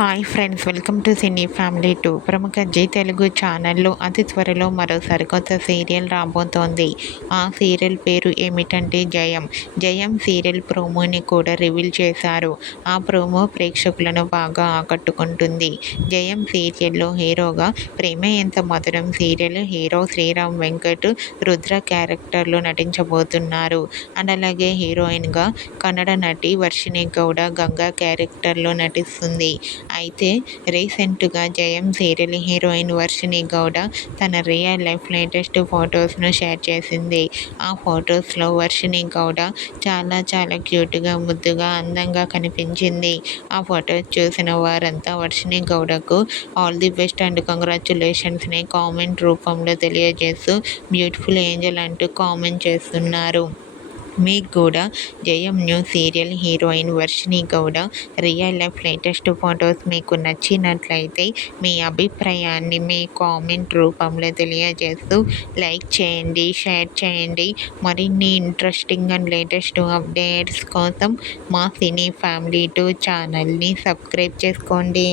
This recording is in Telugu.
Hi friends, welcome to cine family 2. ప్రముఖ జీ తెలుగు ఛానల్లో అతి త్వరలో మరో సరికొత్త సీరియల్ రాబోతోంది. ఆ సీరియల్ పేరు ఏమిటంటే జయం. జయం సీరియల్ ప్రోమోని కూడా రివీల్ చేశారు. ఆ ప్రోమో ప్రేక్షకులను బాగా ఆకట్టుకుంటుంది. జయం సీరియల్లో హీరోగా ప్రేమే ఎంత మధురం సీరియల్ హీరో శ్రీరామ్ వెంకట్ రుద్ర క్యారెక్టర్లో నటించబోతున్నారు. అండ్ అలాగే హీరోయిన్గా కన్నడ నటి వర్షిణి గౌడ గంగా క్యారెక్టర్లో నటిస్తుంది. అయితే రీసెంట్గా జయం సీరియల్ హీరోయిన్ వర్షిణి గౌడ తన రియల్ లైఫ్ లేటెస్ట్ ఫొటోస్ను షేర్ చేసింది. ఆ ఫొటోస్లో వర్షిణి గౌడ చాలా క్యూట్గా ముద్దుగా అందంగా కనిపించింది. ఆ ఫొటోస్ చూసిన వారంతా వర్షిణి గౌడకు ఆల్ ది బెస్ట్ అండ్ కంగ్రాచ్యులేషన్స్ని కామెంట్ రూపంలో తెలియజేస్తూ బ్యూటిఫుల్ ఏంజల్ అంటూ కామెంట్ చేస్తున్నారు. మీకు కూడా Jayam new serial heroine Varshini Gowda real life latest photos మీకు నచ్చినట్లయితే మీ అభిప్రాయాన్ని మీ కామెంట్ రూపంలో తెలియజేస్తూ లైక్ చేయండి, షేర్ చేయండి. మరిన్ని ఇంట్రెస్టింగ్ అండ్ లేటెస్ట్ అప్డేట్స్ కోసం మా సినీ ఫ్యామిలీ 2 ఛానల్ని సబ్స్క్రైబ్ చేసుకోండి.